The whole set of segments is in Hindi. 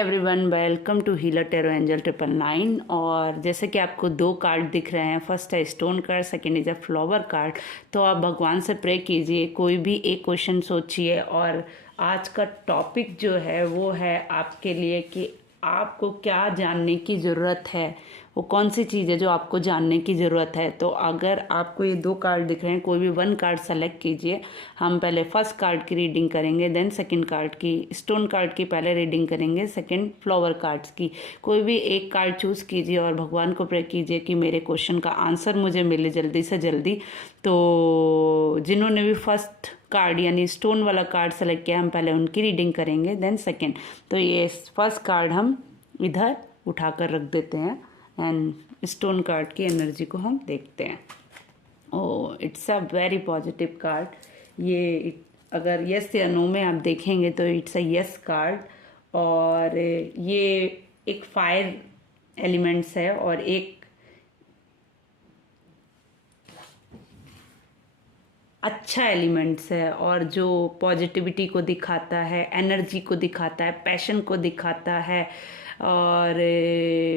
Everyone, welcome to healer tarot angel 999। और जैसे कि आपको दो कार्ड दिख रहे हैं, फर्स्ट है stone card, second is a flower card. तो आप भगवान से प्रे कीजिए, कोई भी एक क्वेश्चन सोचिए। और आज का टॉपिक जो है वो है आपके लिए कि आपको क्या जानने की ज़रूरत है, वो कौन सी चीज़ है जो आपको जानने की ज़रूरत है। तो अगर आपको ये दो कार्ड दिख रहे हैं, कोई भी वन कार्ड सेलेक्ट कीजिए। हम पहले फर्स्ट कार्ड की रीडिंग करेंगे, देन सेकंड कार्ड की, स्टोन कार्ड की पहले रीडिंग करेंगे, सेकंड फ्लावर कार्ड्स की। कोई भी एक कार्ड चूज़ कीजिए और भगवान को प्रे कीजिए कि मेरे क्वेश्चन का आंसर मुझे मिले जल्दी से जल्दी। तो जिन्होंने भी फर्स्ट कार्ड यानी स्टोन वाला कार्ड सेलेक्ट किया, हम पहले उनकी रीडिंग करेंगे, देन सेकंड। तो ये फर्स्ट कार्ड हम इधर उठाकर रख देते हैं एंड स्टोन कार्ड की एनर्जी को हम देखते हैं। Oh, it's a very positive card. ये अगर यस या नो में आप देखेंगे तो इट्स अ यस कार्ड। और ये एक फायर एलिमेंट्स है और एक अच्छा एलिमेंट्स है, और जो पॉजिटिविटी को दिखाता है, एनर्जी को दिखाता है, पैशन को दिखाता है, और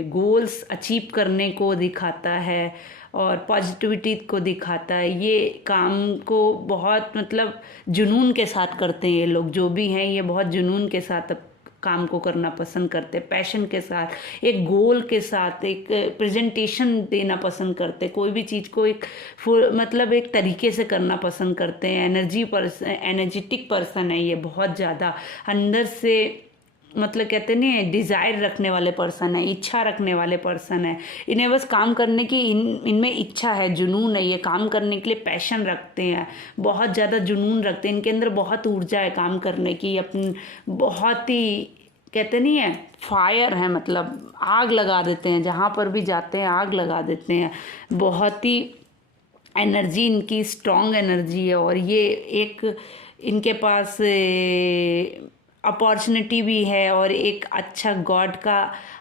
गोल्स अचीव करने को दिखाता है, और पॉजिटिविटी को दिखाता है। ये काम को बहुत मतलब जुनून के साथ करते हैं ये लोग, जो भी हैं ये बहुत जुनून के साथ काम को करना पसंद करते, पैशन के साथ, एक गोल के साथ, एक प्रेजेंटेशन देना पसंद करते, कोई भी चीज़ को एक मतलब एक तरीके से करना पसंद करते हैं। एनर्जेटिक पर्सन है ये, बहुत ज़्यादा अंदर से मतलब कहते नहीं, डिज़ायर रखने वाले पर्सन है, इच्छा रखने वाले पर्सन है। इन्हें बस काम करने की इनमें इच्छा है, जुनून है, ये काम करने के लिए पैशन रखते हैं, बहुत ज़्यादा जुनून रखते हैं। इनके अंदर बहुत ऊर्जा है काम करने की, अपनी बहुत ही कहते नहीं है फायर है, मतलब आग लगा देते हैं, जहाँ पर भी जाते हैं आग लगा देते हैं। बहुत ही एनर्जी इनकी स्ट्रॉन्ग एनर्जी है। और ये एक इनके पास अपॉर्चुनिटी भी है और एक अच्छा गॉड का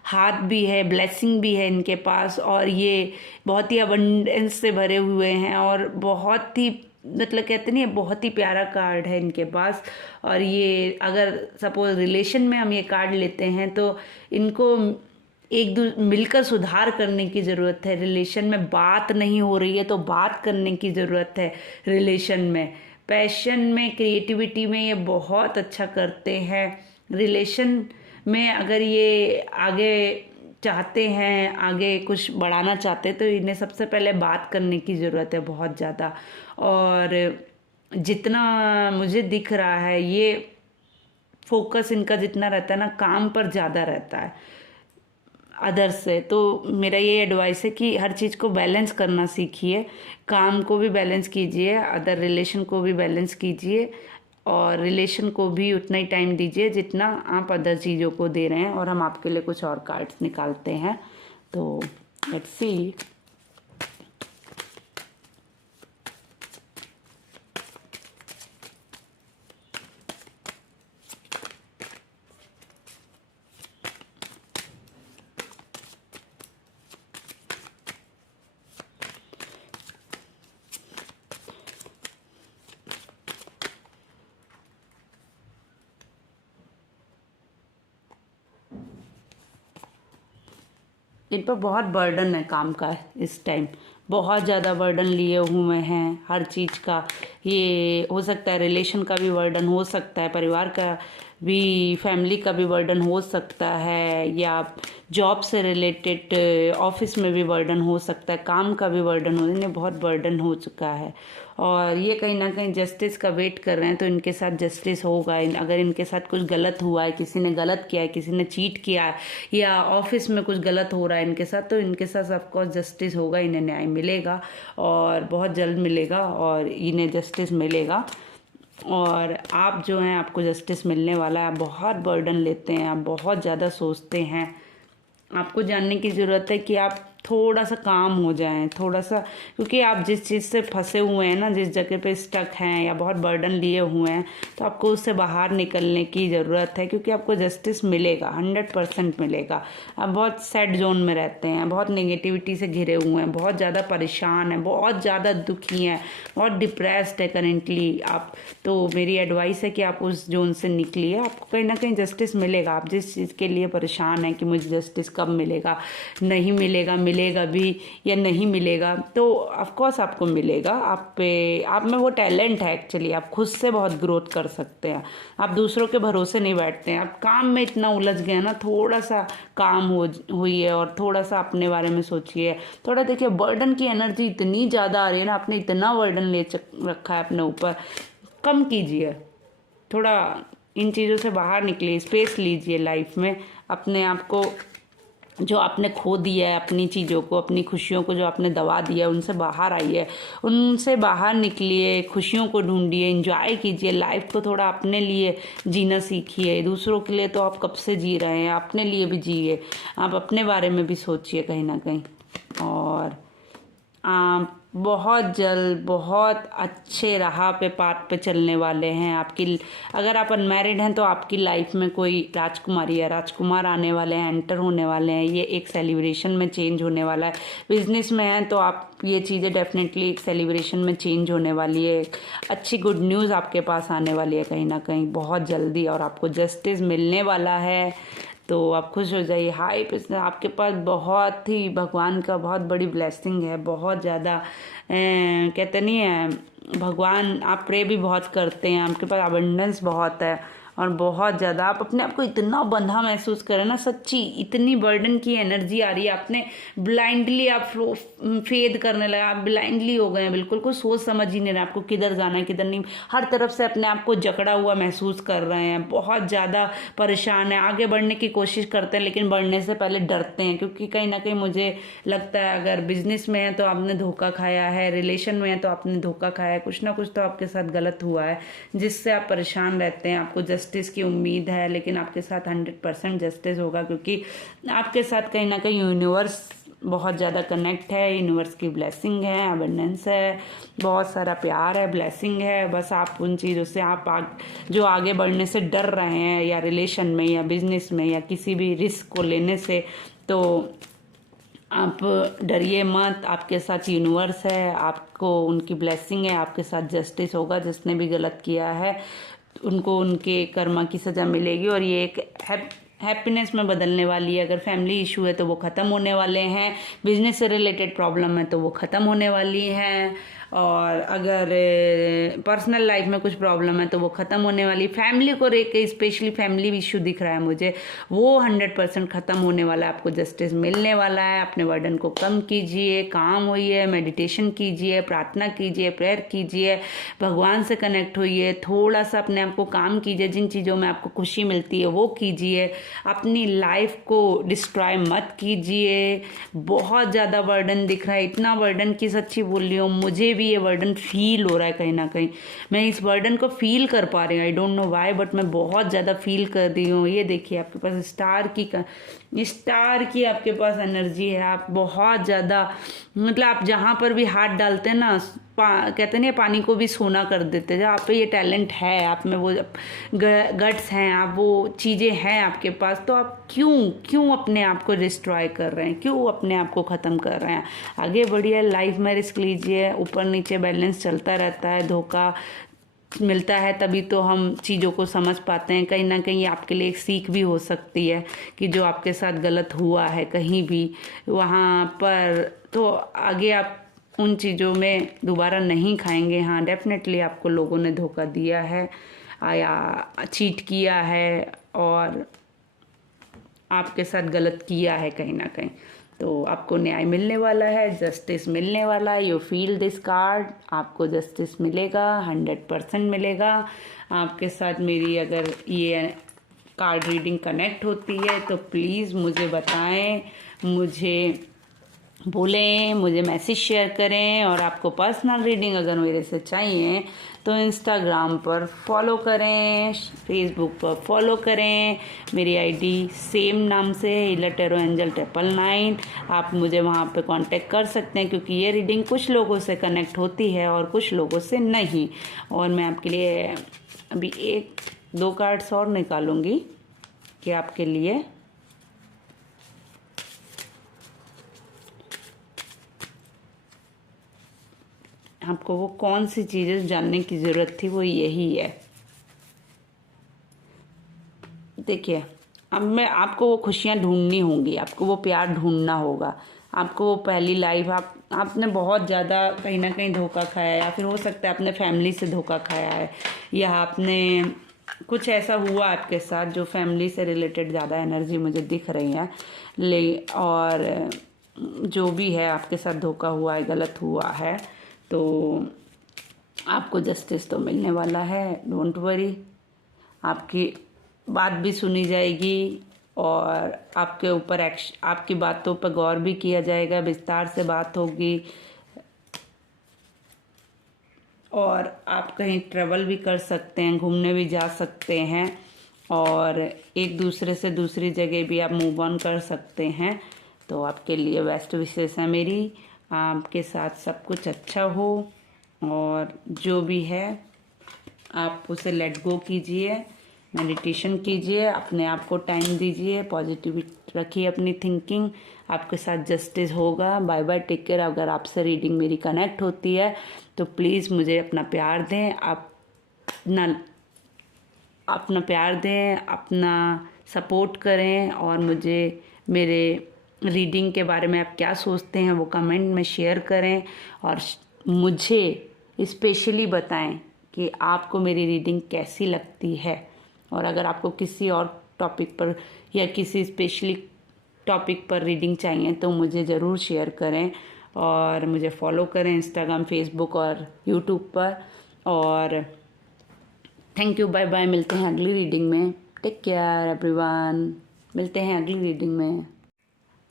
हाथ भी है, ब्लेसिंग भी है इनके पास। और ये बहुत ही अबंडेंस से भरे हुए हैं और बहुत ही मतलब कहते नहीं, बहुत ही प्यारा कार्ड है इनके पास। और ये अगर सपोज रिलेशन में हम ये कार्ड लेते हैं तो इनको एक मिलकर सुधार करने की ज़रूरत है। रिलेशन में बात नहीं हो रही है तो बात करने की ज़रूरत है रिलेशन में। पैशन में, क्रिएटिविटी में ये बहुत अच्छा करते हैं। रिलेशन में अगर ये आगे चाहते हैं, आगे कुछ बढ़ाना चाहते हैं, तो इन्हें सबसे पहले बात करने की ज़रूरत है बहुत ज़्यादा। और जितना मुझे दिख रहा है, ये फोकस इनका जितना रहता है ना, काम पर ज़्यादा रहता है अदर्स से। तो मेरा ये एडवाइस है कि हर चीज़ को बैलेंस करना सीखिए, काम को भी बैलेंस कीजिए, अदर रिलेशन को भी बैलेंस कीजिए, और रिलेशन को भी उतना ही टाइम दीजिए जितना आप अदर चीज़ों को दे रहे हैं। और हम आपके लिए कुछ और कार्ड्स निकालते हैं, तो लेट्स सी। इन पर बहुत बर्डन है काम का इस टाइम, बहुत ज़्यादा बर्डन लिए हुए हैं हर चीज़ का। ये हो सकता है रिलेशन का भी बर्डन हो सकता है, परिवार का भी, फैमिली का भी बर्डन हो सकता है, या जॉब से रिलेटेड ऑफिस में भी बर्डन हो सकता है, काम का भी बर्डन हो, इन्हें बहुत बर्डन हो चुका है। और ये कहीं ना कहीं जस्टिस का वेट कर रहे हैं, तो इनके साथ जस्टिस होगा। अगर इनके साथ कुछ गलत हुआ है, किसी ने गलत किया है, किसी ने चीट किया है, या ऑफिस में कुछ गलत हो रहा है इनके साथ, तो इनके साथ ऑफकोर्स जस्टिस होगा, इन्हें न्याय मिलेगा और बहुत जल्द मिलेगा और इन्हें जस्टिस मिलेगा। और आप जो हैं, आपको जस्टिस मिलने वाला है। आप बहुत बर्डन लेते हैं, आप बहुत ज़्यादा सोचते हैं। आपको जानने की ज़रूरत है कि आप थोड़ा सा काम हो जाएं, थोड़ा सा, क्योंकि आप जिस चीज़ से फंसे हुए हैं ना, जिस जगह पे स्टक हैं या बहुत बर्डन लिए हुए हैं, तो आपको उससे बाहर निकलने की ज़रूरत है, क्योंकि आपको जस्टिस मिलेगा, 100% मिलेगा। आप बहुत सैड जोन में रहते हैं, बहुत नेगेटिविटी से घिरे हुए हैं, बहुत ज़्यादा परेशान हैं, बहुत ज़्यादा दुखी हैं, बहुत डिप्रेस्ड है करेंटली आप, तो मेरी एडवाइस है कि आप उस जोन से निकलिए। आपको कहीं ना कहीं जस्टिस मिलेगा। आप जिस चीज़ के लिए परेशान हैं कि मुझे जस्टिस कब मिलेगा, नहीं मिलेगा, मिलेगा भी या नहीं मिलेगा, तो ऑफकोर्स आपको मिलेगा। आप में वो टैलेंट है एक्चुअली, आप खुद से बहुत ग्रोथ कर सकते हैं। आप दूसरों के भरोसे नहीं बैठते हैं। आप काम में इतना उलझ गए ना, थोड़ा सा काम हुई है और थोड़ा सा अपने बारे में सोचिए। थोड़ा देखिए, बर्डन की एनर्जी इतनी ज़्यादा आ रही है ना, आपने इतना बर्डन ले रखा है अपने ऊपर, कम कीजिए। थोड़ा इन चीज़ों से बाहर निकलिए, स्पेस लीजिए लाइफ में। अपने आप को, जो आपने खो दिया है, अपनी चीज़ों को, अपनी खुशियों को जो आपने दबा दिया है, उनसे बाहर आइए, उनसे बाहर निकलिए, खुशियों को ढूंढिए, एंजॉय कीजिए लाइफ को। थोड़ा अपने लिए जीना सीखिए। दूसरों के लिए तो आप कब से जी रहे हैं, अपने लिए भी जिए। आप अपने बारे में भी सोचिए कहीं ना कहीं। और आप बहुत जल्द बहुत अच्छे राह पे, पाथ पे चलने वाले हैं। आपकी, अगर आप अनमैरिड हैं तो आपकी लाइफ में कोई राजकुमारी या राजकुमार आने वाले हैं, एंटर होने वाले हैं। ये एक सेलिब्रेशन में चेंज होने वाला है। बिजनेस में हैं तो आप, ये चीज़ें डेफिनेटली एक सेलिब्रेशन में चेंज होने वाली है। अच्छी गुड न्यूज़ आपके पास आने वाली है कहीं ना कहीं बहुत जल्दी, और आपको जस्टिस मिलने वाला है। तो आप खुश हो जाइए। हाइप, इसमें आपके पास बहुत ही भगवान का बहुत बड़ी ब्लेसिंग है, बहुत ज़्यादा। कहते नहीं है, भगवान, आप प्रे भी बहुत करते हैं, आपके पास अबंडेंस बहुत है और बहुत ज़्यादा आप अपने आप को इतना बंधा महसूस करें ना, सच्ची इतनी बर्डन की एनर्जी आ रही है। आपने ब्लाइंडली, आप फेद करने लगा, आप ब्लाइंडली हो गए हैं, बिल्कुल कुछ सोच समझ ही नहीं रहे आपको, किधर जाना है किधर नहीं। हर तरफ से अपने आप को जकड़ा हुआ महसूस कर रहे हैं, बहुत ज़्यादा परेशान है। आगे बढ़ने की कोशिश करते हैं लेकिन बढ़ने से पहले डरते हैं, क्योंकि कहीं ना कहीं मुझे लगता है, अगर बिजनेस में है तो आपने धोखा खाया है, रिलेशन में है तो आपने धोखा खाया है, कुछ ना कुछ तो आपके साथ गलत हुआ है जिससे आप परेशान रहते हैं। आपको जस्टिस की उम्मीद है, लेकिन आपके साथ 100% जस्टिस होगा, क्योंकि आपके साथ कहीं ना कहीं यूनिवर्स बहुत ज़्यादा कनेक्ट है। यूनिवर्स की ब्लेसिंग है, अबंडेंस है, बहुत सारा प्यार है, ब्लेसिंग है। बस आप उन चीज़ों से, जो आगे बढ़ने से डर रहे हैं, या रिलेशन में या बिजनेस में या किसी भी रिस्क को लेने से, तो आप डरिए मत। आपके साथ यूनिवर्स है, आपको उनकी ब्लेसिंग है, आपके साथ जस्टिस होगा। जिसने भी गलत किया है उनको उनके कर्मा की सज़ा मिलेगी, और ये एक हैप्पीनेस में बदलने वाली है। अगर फैमिली इशू है तो वो ख़त्म होने वाले हैं, बिजनेस से रिलेटेड प्रॉब्लम है तो वो ख़त्म होने वाली हैं, और अगर पर्सनल लाइफ में कुछ प्रॉब्लम है तो वो ख़त्म होने वाली। फैमिली को लेकर स्पेशली फैमिली इशू दिख रहा है मुझे, वो 100% ख़त्म होने वाला है। आपको जस्टिस मिलने वाला है। अपने बर्डन को कम कीजिए, काम होइए, मेडिटेशन कीजिए, प्रार्थना कीजिए, प्रेयर कीजिए, भगवान से कनेक्ट होइए, थोड़ा सा अपने आप को काम कीजिए, जिन चीज़ों में आपको खुशी मिलती है वो कीजिए। अपनी लाइफ को डिस्ट्रॉय मत कीजिए। बहुत ज़्यादा बर्डन दिख रहा है, इतना बर्डन की सच्ची बोल रही हूँ, मुझे भी ये बर्डन फील हो रहा है कहीं ना कहीं। मैं इस बर्डन को फील कर पा रही हूँ, I don't know why, but मैं बहुत ज़्यादा फील कर रही हूँ। ये देखिए, आपके पास स्टार की आपके पास एनर्जी है। आप बहुत ज़्यादा, मतलब आप जहाँ पर भी हाथ डालते हैं ना, कहते नहीं, पानी को भी सोना कर देते हैं। आप पे ये टैलेंट है, आप में वो गट्स हैं, आप वो चीज़ें हैं आपके पास, तो आप क्यों अपने आप को डिस्ट्रॉय कर रहे हैं, क्यों अपने आप को ख़त्म कर रहे हैं। आगे बढ़िए, लाइफ में रिस्क लीजिए, ऊपर नीचे बैलेंस चलता रहता है। धोखा मिलता है तभी तो हम चीज़ों को समझ पाते हैं। कहीं ना कहीं आपके लिए एक सीख भी हो सकती है कि जो आपके साथ गलत हुआ है कहीं भी, वहाँ पर तो आगे आप उन चीज़ों में दोबारा नहीं खाएंगे। हाँ, डेफिनेटली आपको लोगों ने धोखा दिया है या चीट किया है और आपके साथ गलत किया है कहीं ना कहीं, तो आपको न्याय मिलने वाला है, जस्टिस मिलने वाला है। यू फील दिस कार्ड, आपको जस्टिस मिलेगा, 100% मिलेगा। आपके साथ मेरी अगर ये कार्ड रीडिंग कनेक्ट होती है तो प्लीज़ मुझे बताएं। मुझे भूलें, मुझे मैसेज शेयर करें। और आपको पर्सनल रीडिंग अगर मेरे से चाहिए तो इंस्टाग्राम पर फॉलो करें, फेसबुक पर फॉलो करें। मेरी आईडी सेम नाम से है, हीलर टैरो एंजल 999। आप मुझे वहाँ पे कांटेक्ट कर सकते हैं, क्योंकि ये रीडिंग कुछ लोगों से कनेक्ट होती है और कुछ लोगों से नहीं। और मैं आपके लिए अभी 1-2 कार्ड्स और निकालूंगी कि आपके लिए आपको वो कौन सी चीज़ें जानने की ज़रूरत थी, वो यही है। देखिए, अब मैं आपको वो खुशियाँ ढूंढनी होंगी, आपको वो प्यार ढूंढना होगा, आपको वो पहली लाइफ आपने बहुत ज़्यादा कहीं ना कहीं धोखा खाया है, या फिर हो सकता है आपने फैमिली से धोखा खाया है, या आपने कुछ ऐसा हुआ आपके साथ जो फैमिली से रिलेटेड ज़्यादा एनर्जी मुझे दिख रही है। और जो भी है आपके साथ धोखा हुआ है, गलत हुआ है, तो आपको जस्टिस तो मिलने वाला है। डोंट वरी, आपकी बात भी सुनी जाएगी और आपके ऊपर आपकी बातों पर गौर भी किया जाएगा, विस्तार से बात होगी। और आप कहीं ट्रैवल भी कर सकते हैं, घूमने भी जा सकते हैं, और एक दूसरे से दूसरी जगह भी आप मूव ऑन कर सकते हैं। तो आपके लिए बेस्ट विशेष है मेरी, आपके साथ सब कुछ अच्छा हो, और जो भी है आप उसे लेट गो कीजिए, मेडिटेशन कीजिए, अपने आप को टाइम दीजिए, पॉजिटिविटी रखिए अपनी थिंकिंग। आपके साथ जस्टिस होगा। Bye bye, take care. अगर आपसे रीडिंग मेरी कनेक्ट होती है तो प्लीज़ मुझे अपना प्यार दें, अपना प्यार दें, अपना सपोर्ट करें, और मुझे मेरे रीडिंग के बारे में आप क्या सोचते हैं वो कमेंट में शेयर करें। और मुझे स्पेशली बताएं कि आपको मेरी रीडिंग कैसी लगती है। और अगर आपको किसी और टॉपिक पर या किसी स्पेशली टॉपिक पर रीडिंग चाहिए तो मुझे ज़रूर शेयर करें, और मुझे फॉलो करें इंस्टाग्राम, फेसबुक और यूट्यूब पर। और थैंक यू, बाय बाय, मिलते हैं अगली रीडिंग में। टेक केयर एवरीवन, मिलते हैं अगली रीडिंग में।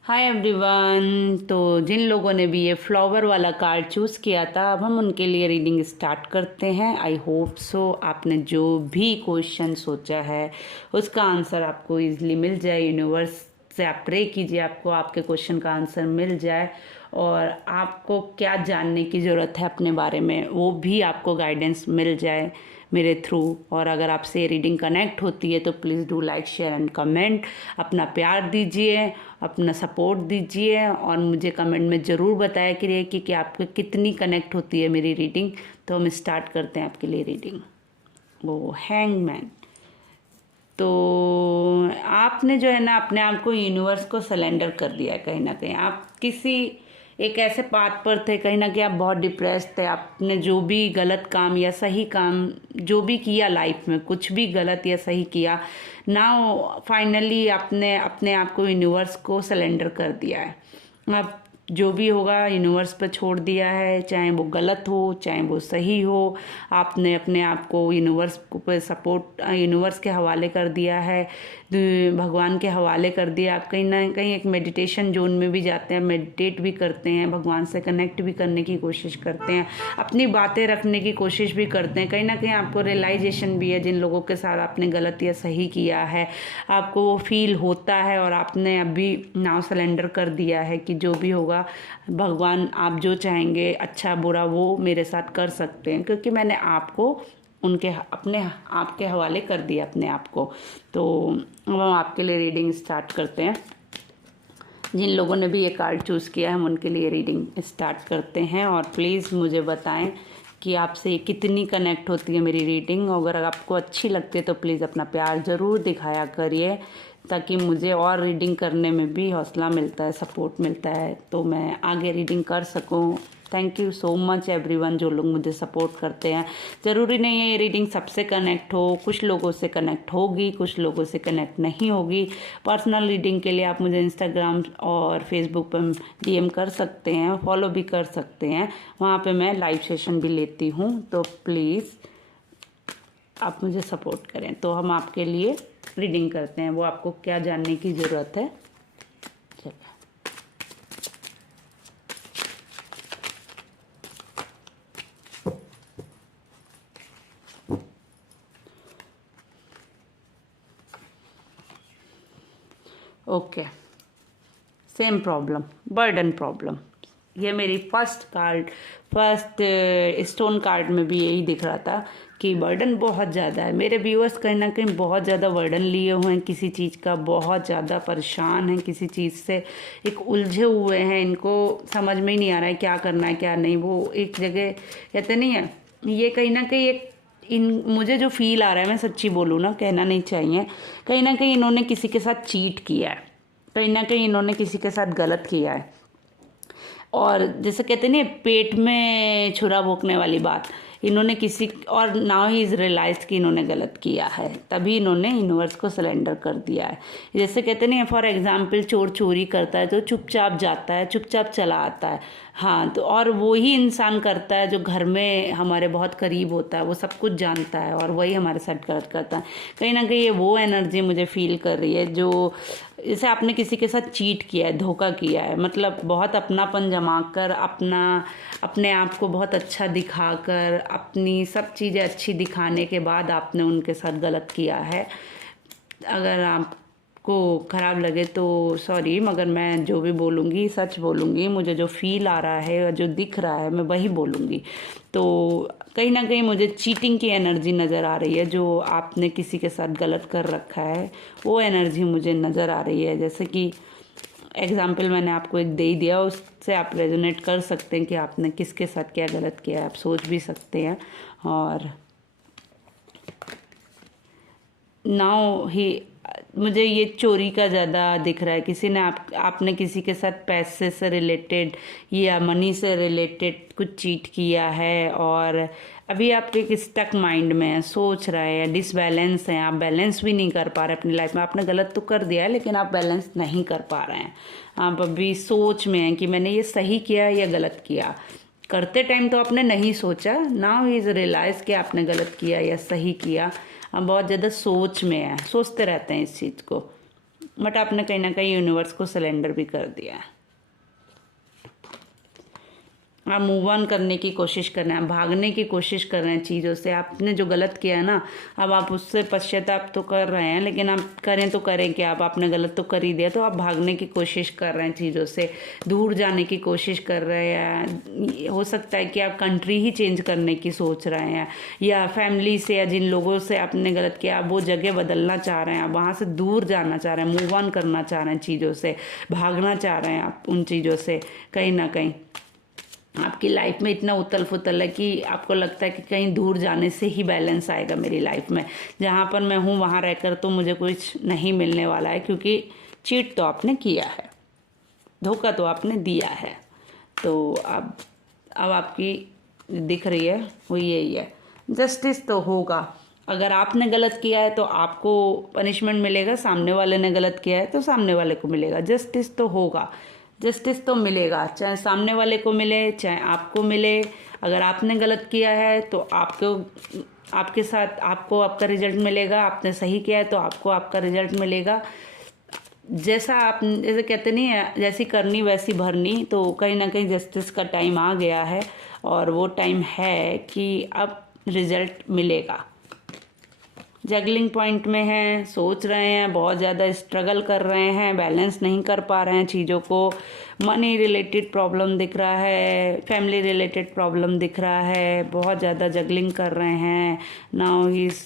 हाय एवरीवन, तो जिन लोगों ने भी ये फ्लावर वाला कार्ड चूज़ किया था, अब हम उनके लिए रीडिंग स्टार्ट करते हैं। आई होप सो आपने जो भी क्वेश्चन सोचा है उसका आंसर आपको इजीली मिल जाए। यूनिवर्स से आप प्रे कीजिए आपको आपके क्वेश्चन का आंसर मिल जाए, और आपको क्या जानने की ज़रूरत है अपने बारे में वो भी आपको गाइडेंस मिल जाए मेरे थ्रू। और अगर आपसे रीडिंग कनेक्ट होती है तो please do like, share and comment. अपना प्यार दीजिए, अपना सपोर्ट दीजिए, और मुझे कमेंट में ज़रूर बताया करिए कि आपको कितनी कनेक्ट होती है मेरी रीडिंग। तो हम स्टार्ट करते हैं आपके लिए रीडिंग। वो हैंगमैन। तो आपने जो है ना अपने आप को यूनिवर्स को सरेंडर कर दिया है। कहीं ना कहीं आप किसी एक ऐसे पाथ पर थे, कहीं ना कहीं आप बहुत डिप्रेस थे। आपने जो भी गलत काम या सही काम जो भी किया लाइफ में, कुछ भी गलत या सही किया, नाउ फाइनली आपने अपने आप को यूनिवर्स को सरेंडर कर दिया है। अब जो भी होगा यूनिवर्स पर छोड़ दिया है, चाहे वो गलत हो चाहे वो सही हो। आपने अपने आप को यूनिवर्स को सपोर्ट यूनिवर्स के हवाले कर दिया है, भगवान के हवाले कर दिया। आप कहीं ना कहीं एक मेडिटेशन जोन में भी जाते हैं, मेडिटेट भी करते हैं, भगवान से कनेक्ट भी करने की कोशिश करते हैं, अपनी बातें रखने की कोशिश भी करते हैं। कहीं ना कहीं आपको रियलाइजेशन भी है, जिन लोगों के साथ आपने गलत या सही किया है आपको वो फील होता है, और आपने अभी नाउ सरेंडर कर दिया है कि जो भी होगा भगवान आप जो चाहेंगे अच्छा बुरा वो मेरे साथ कर सकते हैं, क्योंकि मैंने आपको आपके हवाले कर दिया अपने आप को। तो अब हम आपके लिए रीडिंग स्टार्ट करते हैं। जिन लोगों ने भी ये कार्ड चूज़ किया है हम उनके लिए रीडिंग स्टार्ट करते हैं। और प्लीज़ मुझे बताएं कि आपसे कितनी कनेक्ट होती है मेरी रीडिंग। अगर आपको अच्छी लगती है तो प्लीज़ अपना प्यार ज़रूर दिखाया करिए, ताकि मुझे और रीडिंग करने में भी हौसला मिलता है, सपोर्ट मिलता है, तो मैं आगे रीडिंग कर सकूं। Thank you so much everyone जो लोग मुझे सपोर्ट करते हैं। ज़रूरी नहीं है ये रीडिंग सबसे कनेक्ट हो, कुछ लोगों से कनेक्ट होगी, कुछ लोगों से कनेक्ट नहीं होगी। पर्सनल रीडिंग के लिए आप मुझे इंस्टाग्राम और फेसबुक पर डीएम कर सकते हैं, फॉलो भी कर सकते हैं, वहाँ पे मैं लाइव सेशन भी लेती हूँ। तो प्लीज़ आप मुझे सपोर्ट करें। तो हम आपके लिए रीडिंग करते हैं, वो आपको क्या जानने की ज़रूरत है। चलिए, okay, same problem, burden problem. ये मेरी फर्स्ट स्टोन कार्ड में भी यही दिख रहा था कि बर्डन बहुत ज़्यादा है। मेरे व्यूअर्स कहीं ना कहीं बहुत ज़्यादा बर्डन लिए हुए हैं किसी चीज़ का, बहुत ज़्यादा परेशान हैं किसी चीज़ से, एक उलझे हुए हैं, इनको समझ में ही नहीं आ रहा है क्या करना है क्या नहीं। वो एक जगह कहते नहीं है, ये कहीं ना कहीं एक मुझे जो फील आ रहा है, मैं सच्ची बोलूँ ना, कहना नहीं चाहिए, कहीं ना कहीं इन्होंने किसी के साथ चीट किया है, कहीं ना कहीं इन्होंने किसी के साथ गलत किया है। और जैसे कहते नहीं, पेट में छुरा भोंकने वाली बात, इन्होंने किसी और नाउ ही इज़ रियलाइज्ड कि इन्होंने गलत किया है, तभी इन्होंने यूनिवर्स को सरेंडर कर दिया है। जैसे कहते नहीं, फॉर एग्जांपल चोर चोरी करता है तो चुपचाप जाता है, चुपचाप चला आता है। हाँ, तो और वो ही इंसान करता है जो घर में हमारे बहुत करीब होता है, वो सब कुछ जानता है और वही हमारे साथ गलत करता है। कहीं ना कहीं ये वो एनर्जी मुझे फील कर रही है जो जैसे आपने किसी के साथ चीट किया है, धोखा किया है, मतलब बहुत अपनापन जमाकर, अपने आप को बहुत अच्छा दिखाकर, अपनी सब चीज़ें अच्छी दिखाने के बाद आपने उनके साथ गलत किया है। अगर आपको ख़राब लगे तो सॉरी, मगर मैं जो भी बोलूँगी सच बोलूँगी, मुझे जो फील आ रहा है और जो दिख रहा है मैं वही बोलूँगी। तो कहीं ना कहीं मुझे चीटिंग की एनर्जी नज़र आ रही है, जो आपने किसी के साथ गलत कर रखा है वो एनर्जी मुझे नज़र आ रही है। जैसे कि एग्जाम्पल मैंने आपको एक दे ही दिया, उससे आप रेजोनेट कर सकते हैं कि आपने किसके साथ क्या गलत किया है, आप सोच भी सकते हैं। और नाउ ही मुझे ये चोरी का ज़्यादा दिख रहा है, किसी ने आपने किसी के साथ पैसे से रिलेटेड या मनी से रिलेटेड कुछ चीट किया है और अभी आप एक स्टक माइंड में है, सोच रहे हैं, डिसबैलेंस हैं, आप बैलेंस भी नहीं कर पा रहे अपनी लाइफ में। आपने गलत तो कर दिया है लेकिन आप बैलेंस नहीं कर पा रहे हैं। आप अभी सोच में हैं कि मैंने ये सही किया या गलत किया। करते टाइम तो आपने नहीं सोचा, नाउ ही इज़ रियलाइज कि आपने गलत किया या सही किया। आप बहुत ज़्यादा सोच में है, सोचते रहते हैं इस चीज़ को, बट आपने कहीं ना कहीं यूनिवर्स को सरेंडर भी कर दिया है। आप मूव ऑन करने की कोशिश कर रहे हैं, भागने की कोशिश कर रहे हैं चीज़ों से। आपने जो गलत किया है ना, अब आप उससे पश्चाताप तो कर रहे हैं, लेकिन आप करें तो करें क्या, आपने गलत तो कर ही दिया, तो आप भागने की कोशिश कर रहे हैं चीज़ों से, दूर जाने की कोशिश कर रहे हैं। हो सकता है कि आप कंट्री ही चेंज करने की सोच रहे हैं, या फैमिली से या जिन लोगों से आपने गलत किया आप वो जगह बदलना चाह रहे हैं, आप वहाँ से दूर जाना चाह रहे हैं, मूव ऑन करना चाह रहे हैं चीज़ों से, भागना चाह रहे हैं आप उन चीज़ों से। कहीं ना कहीं आपकी लाइफ में इतना उथल फुथल है कि आपको लगता है कि कहीं दूर जाने से ही बैलेंस आएगा मेरी लाइफ में, जहाँ पर मैं हूँ वहाँ रहकर तो मुझे कुछ नहीं मिलने वाला है, क्योंकि चीट तो आपने किया है, धोखा तो आपने दिया है। तो अब आपकी दिख रही है वो यही है, जस्टिस तो होगा। अगर आपने गलत किया है तो आपको पनिशमेंट मिलेगा, सामने वाले ने गलत किया है तो सामने वाले को मिलेगा। जस्टिस तो होगा, जस्टिस तो मिलेगा, चाहे सामने वाले को मिले चाहे आपको मिले। अगर आपने गलत किया है तो आपके साथ आपको आपका रिजल्ट मिलेगा, आपने सही किया है तो आपको आपका रिजल्ट मिलेगा। जैसा आप जैसे कहते नहीं है, जैसी करनी वैसी भरनी, तो कहीं ना कहीं जस्टिस का टाइम आ गया है और वो टाइम है कि अब रिजल्ट मिलेगा। जगलिंग पॉइंट में हैं, सोच रहे हैं, बहुत ज़्यादा स्ट्रगल कर रहे हैं, बैलेंस नहीं कर पा रहे हैं चीज़ों को। मनी रिलेटेड प्रॉब्लम दिख रहा है, फैमिली रिलेटेड प्रॉब्लम दिख रहा है, बहुत ज़्यादा जगलिंग कर रहे हैं। Now he is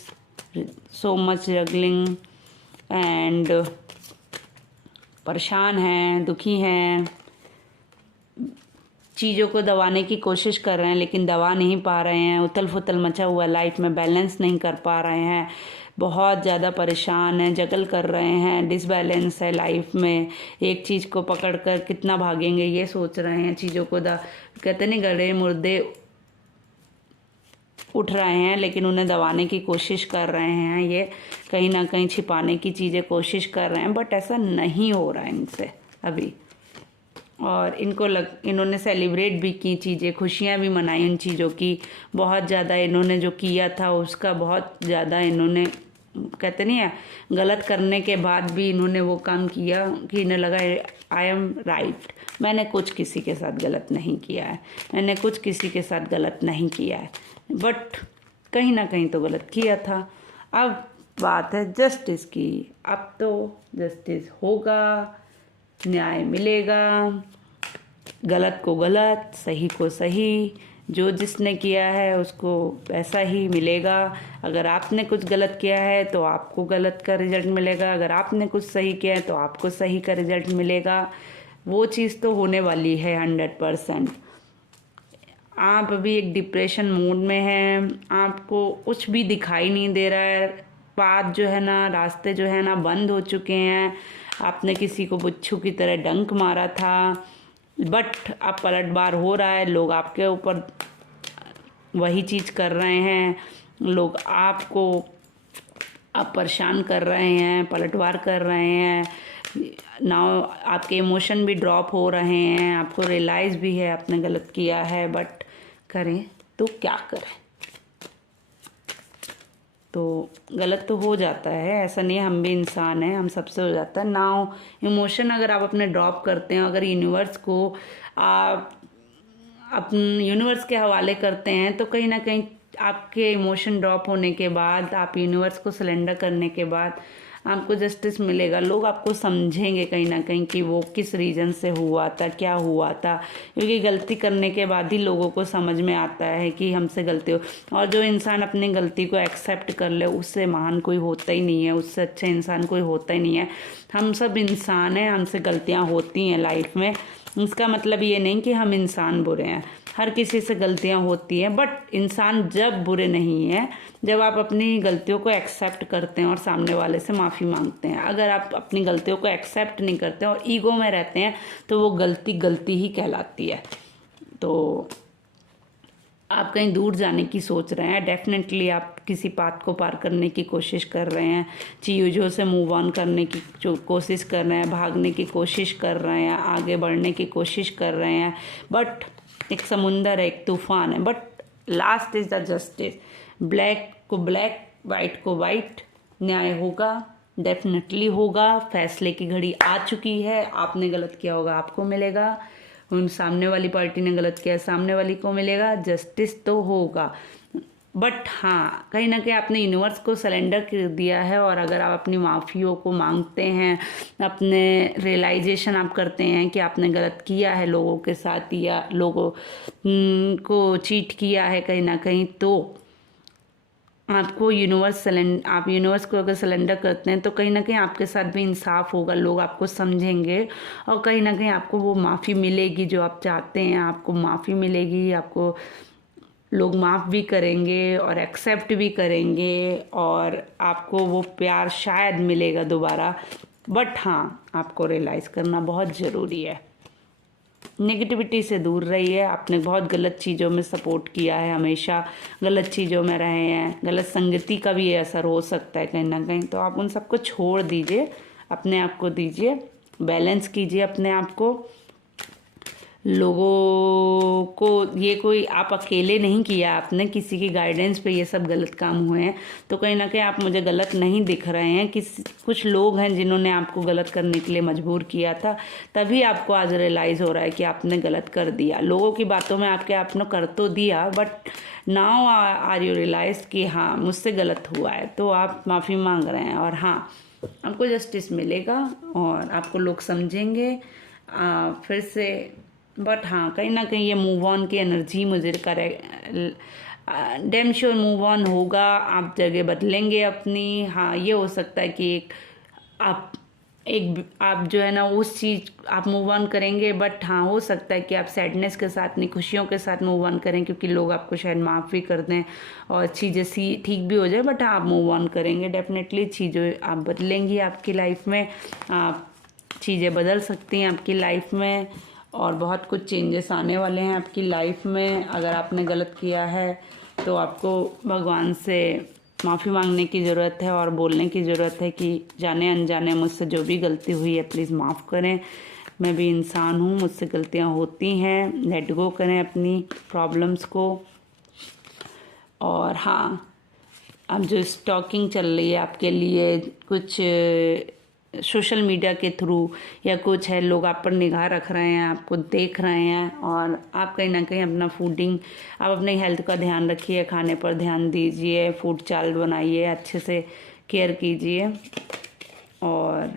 so much juggling and परेशान हैं, दुखी हैं, चीज़ों को दबाने की कोशिश कर रहे हैं लेकिन दबा नहीं पा रहे हैं। उथल फुथल मचा हुआ लाइफ में, बैलेंस नहीं कर पा रहे हैं, बहुत ज़्यादा परेशान हैं, जगल कर रहे हैं, डिसबैलेंस है लाइफ में। एक चीज़ को पकड़ कर कितना भागेंगे ये सोच रहे हैं, चीज़ों को कहते नहीं, गड़े मुर्दे उठ रहे हैं लेकिन उन्हें दबाने की कोशिश कर रहे हैं, ये कहीं ना कहीं छिपाने की चीज़ें कोशिश कर रहे हैं, बट ऐसा नहीं हो रहा है इनसे अभी। और इन्होंने सेलिब्रेट भी की चीज़ें, खुशियाँ भी मनाई उन चीज़ों की, बहुत ज़्यादा इन्होंने जो किया था उसका बहुत ज़्यादा इन्होंने, कहते नहीं है, गलत करने के बाद भी इन्होंने वो काम किया कि इन्हें लगा आई एम राइट, मैंने कुछ किसी के साथ गलत नहीं किया है, मैंने कुछ किसी के साथ गलत नहीं किया है, बट कहीं ना कहीं तो गलत किया था। अब बात है जस्टिस की। अब तो जस्टिस होगा, न्याय मिलेगा, गलत को गलत, सही को सही, जो जिसने किया है उसको वैसा ही मिलेगा। अगर आपने कुछ गलत किया है तो आपको गलत का रिजल्ट मिलेगा, अगर आपने कुछ सही किया है तो आपको सही का रिजल्ट मिलेगा। वो चीज़ तो होने वाली है 100%। आप अभी एक डिप्रेशन मूड में हैं, आपको कुछ भी दिखाई नहीं दे रहा है, पाथ जो है ना, रास्ते जो है ना बंद हो चुके हैं। आपने किसी को बिच्छू की तरह डंक मारा था, बट अब पलटवार हो रहा है, लोग आपके ऊपर वही चीज़ कर रहे हैं, लोग आपको अब परेशान कर रहे हैं, पलटवार कर रहे हैं। नाउ आपके इमोशन भी ड्रॉप हो रहे हैं, आपको रियलाइज़ भी है आपने गलत किया है, बट करें तो क्या करें। तो गलत तो हो जाता है, ऐसा नहीं है, हम भी इंसान हैं, हम सबसे हो जाता है। नाउ इमोशन अगर आप अपने ड्रॉप करते हैं, अगर यूनिवर्स को आप अपने यूनिवर्स के हवाले करते हैं, तो कहीं ना कहीं आपके इमोशन ड्रॉप होने के बाद, आप यूनिवर्स को सरेंडर करने के बाद आपको जस्टिस मिलेगा। लोग आपको समझेंगे कहीं ना कहीं कि वो किस रीज़न से हुआ था, क्या हुआ था, क्योंकि गलती करने के बाद ही लोगों को समझ में आता है कि हमसे गलती हो। और जो इंसान अपनी गलती को एक्सेप्ट कर ले, उससे महान कोई होता ही नहीं है, उससे अच्छा इंसान कोई होता ही नहीं है। हम सब इंसान हैं, हमसे गलतियाँ होती हैं लाइफ में। इसका मतलब ये नहीं कि हम इंसान बुरे हैं, हर किसी से गलतियां होती हैं, बट इंसान जब बुरे नहीं है जब आप अपनी गलतियों को एक्सेप्ट करते हैं और सामने वाले से माफ़ी मांगते हैं। अगर आप अपनी गलतियों को एक्सेप्ट नहीं करते और ईगो में रहते हैं तो वो गलती गलती ही कहलाती है। तो आप कहीं दूर जाने की सोच रहे हैं, डेफिनेटली आप किसी पाथ को पार करने की कोशिश कर रहे हैं, चीज़ों से मूव ऑन करने की जो कोशिश कर रहे हैं, भागने की कोशिश कर रहे हैं, आगे बढ़ने की कोशिश कर रहे हैं, बट एक समुंदर है, एक तूफान है, but last is the justice. Black को ब्लैक, वाइट को वाइट, न्याय होगा, डेफिनेटली होगा। फैसले की घड़ी आ चुकी है, आपने गलत किया होगा आपको मिलेगा, उन सामने वाली पार्टी ने गलत किया सामने वाली को मिलेगा, जस्टिस तो होगा। बट हाँ, कहीं ना कहीं आपने यूनिवर्स को सरेंडर कर दिया है, और अगर आप अपनी माफ़ियों को मांगते हैं, अपने रियलाइजेशन आप करते हैं कि आपने गलत किया है लोगों के साथ या लोगों को चीट किया है कहीं ना कहीं, तो आपको आप यूनिवर्स को अगर सरेंडर करते हैं तो कहीं ना कहीं आपके साथ भी इंसाफ होगा, लोग आपको समझेंगे और कहीं ना कहीं आपको वो माफ़ी मिलेगी जो आप चाहते हैं, आपको माफ़ी मिलेगी, आपको लोग माफ़ भी करेंगे और एक्सेप्ट भी करेंगे और आपको वो प्यार शायद मिलेगा दोबारा। बट हाँ, आपको रियलाइज़ करना बहुत ज़रूरी है, नेगेटिविटी से दूर रहिए। आपने बहुत गलत चीज़ों में सपोर्ट किया है, हमेशा गलत चीज़ों में रहे हैं, गलत संगति का भी असर हो सकता है कहीं ना कहीं, तो आप उन सबको छोड़ दीजिए, अपने आप को दीजिए, बैलेंस कीजिए अपने आप को। लोगों को ये कोई आप अकेले नहीं किया, आपने किसी की गाइडेंस पे ये सब गलत काम हुए हैं, तो कहीं ना कहीं आप मुझे गलत नहीं दिख रहे हैं। कुछ लोग हैं जिन्होंने आपको गलत करने के लिए मजबूर किया था, तभी आपको आज रियलाइज़ हो रहा है कि आपने गलत कर दिया। लोगों की बातों में आपने कर तो दिया, but now are you realize कि हाँ मुझसे गलत हुआ है, तो आप माफ़ी मांग रहे हैं और हाँ आपको जस्टिस मिलेगा और आपको लोग समझेंगे फिर से। बट हाँ, कहीं ना कहीं ये मूव ऑन की एनर्जी मुझे करे, डैम श्योर मूव ऑन होगा, आप जगह बदलेंगे अपनी। हाँ, ये हो सकता है कि आप जो है ना उस चीज़ आप मूव ऑन करेंगे, बट हाँ हो सकता है कि आप सैडनेस के साथ नहीं, खुशियों के साथ मूव ऑन करें, क्योंकि लोग आपको शायद माफ़ भी कर दें और चीज़ें ठीक भी हो जाए, बट हाँ आप मूव ऑन करेंगे। डेफिनेटली चीज़ें आप बदलेंगी आपकी लाइफ में, आप चीज़ें बदल सकती हैं आपकी लाइफ में और बहुत कुछ चेंजेस आने वाले हैं आपकी लाइफ में। अगर आपने गलत किया है तो आपको भगवान से माफ़ी मांगने की ज़रूरत है और बोलने की ज़रूरत है कि जाने अनजाने मुझसे जो भी गलती हुई है प्लीज़ माफ़ करें, मैं भी इंसान हूँ, मुझसे गलतियाँ होती हैं। लेट गो करें अपनी प्रॉब्लम्स को। और हाँ, अब जो स्टॉकिंग चल रही है आपके लिए, कुछ सोशल मीडिया के थ्रू या कुछ है, लोग आप पर निगाह रख रहे हैं, आपको देख रहे हैं, और आप कहीं ना कहीं अपना आप अपने हेल्थ का ध्यान रखिए, खाने पर ध्यान दीजिए, फूड चार्ट बनाइए, अच्छे से केयर कीजिए। और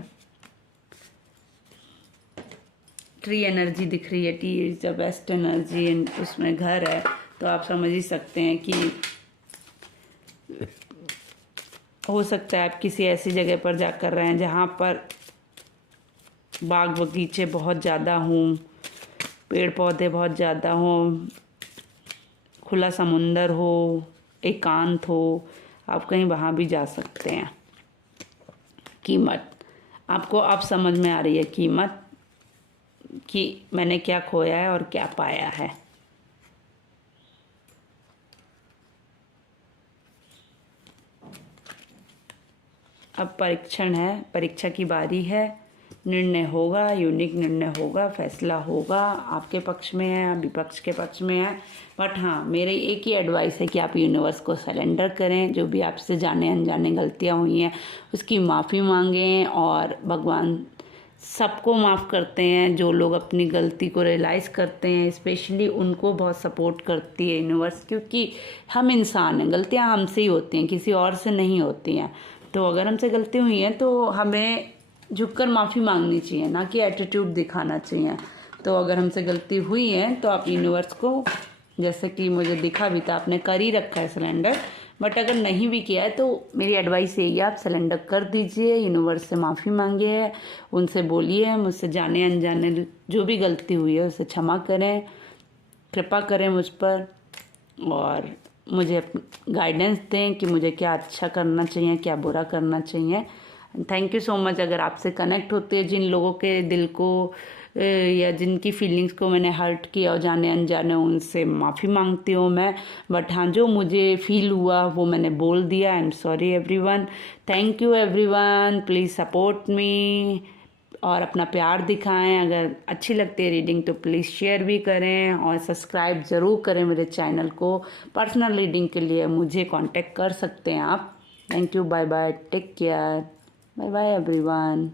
ट्री एनर्जी दिख रही है, T is the best energy, उसमें घर है तो आप समझ ही सकते हैं कि हो सकता है आप किसी ऐसी जगह पर जाकर रहे हैं जहाँ पर बाग बगीचे बहुत ज़्यादा हों, पेड़ पौधे बहुत ज़्यादा हों, खुला समुंदर हो, एकांत हो, आप कहीं वहाँ भी जा सकते हैं। कीमत आपको अब समझ में आ रही है, कीमत कि मैंने क्या खोया है और क्या पाया है। अब परीक्षण है, परीक्षा की बारी है। निर्णय होगा, यूनिक निर्णय होगा, फैसला होगा, आपके पक्ष में है, विपक्ष के पक्ष में है। बट हाँ, मेरी एक ही एडवाइस है कि आप यूनिवर्स को सरेंडर करें। जो भी आपसे जाने अनजाने गलतियाँ हुई हैं उसकी माफ़ी मांगें, और भगवान सबको माफ़ करते हैं। जो लोग अपनी गलती को रियलाइज़ करते हैं, स्पेशली उनको बहुत सपोर्ट करती है यूनिवर्स, क्योंकि हम इंसान हैं, गलतियाँ हमसे ही होती हैं, किसी और से नहीं होती हैं। तो अगर हमसे गलती हुई है तो हमें झुककर माफ़ी मांगनी चाहिए, ना कि एटीट्यूड दिखाना चाहिए। तो अगर हमसे गलती हुई है तो आप यूनिवर्स को, जैसे कि मुझे दिखा भी था आपने कर ही रखा है सिलेंडर, बट अगर नहीं भी किया है तो मेरी एडवाइस यही है, आप सिलेंडर कर दीजिए, यूनिवर्स से माफ़ी मांगिए, उनसे बोलिए मुझसे जाने अनजाने जो भी गलती हुई है उसे क्षमा करें, कृपा करें मुझ पर, और मुझे गाइडेंस दें कि मुझे क्या अच्छा करना चाहिए, क्या बुरा करना चाहिए। Thank you so much. अगर आपसे कनेक्ट होते हैं, जिन लोगों के दिल को या जिनकी फीलिंग्स को मैंने हर्ट किया और जाने अनजाने, उनसे माफ़ी मांगती हूँ मैं। बट हाँ, जो मुझे फील हुआ वो मैंने बोल दिया। I am sorry everyone. Thank you everyone, please support me और अपना प्यार दिखाएं। अगर अच्छी लगती है रीडिंग तो प्लीज़ शेयर भी करें और सब्सक्राइब ज़रूर करें मेरे चैनल को। पर्सनल रीडिंग के लिए मुझे कांटेक्ट कर सकते हैं आप। Thank you, bye bye, take care, bye bye everyone.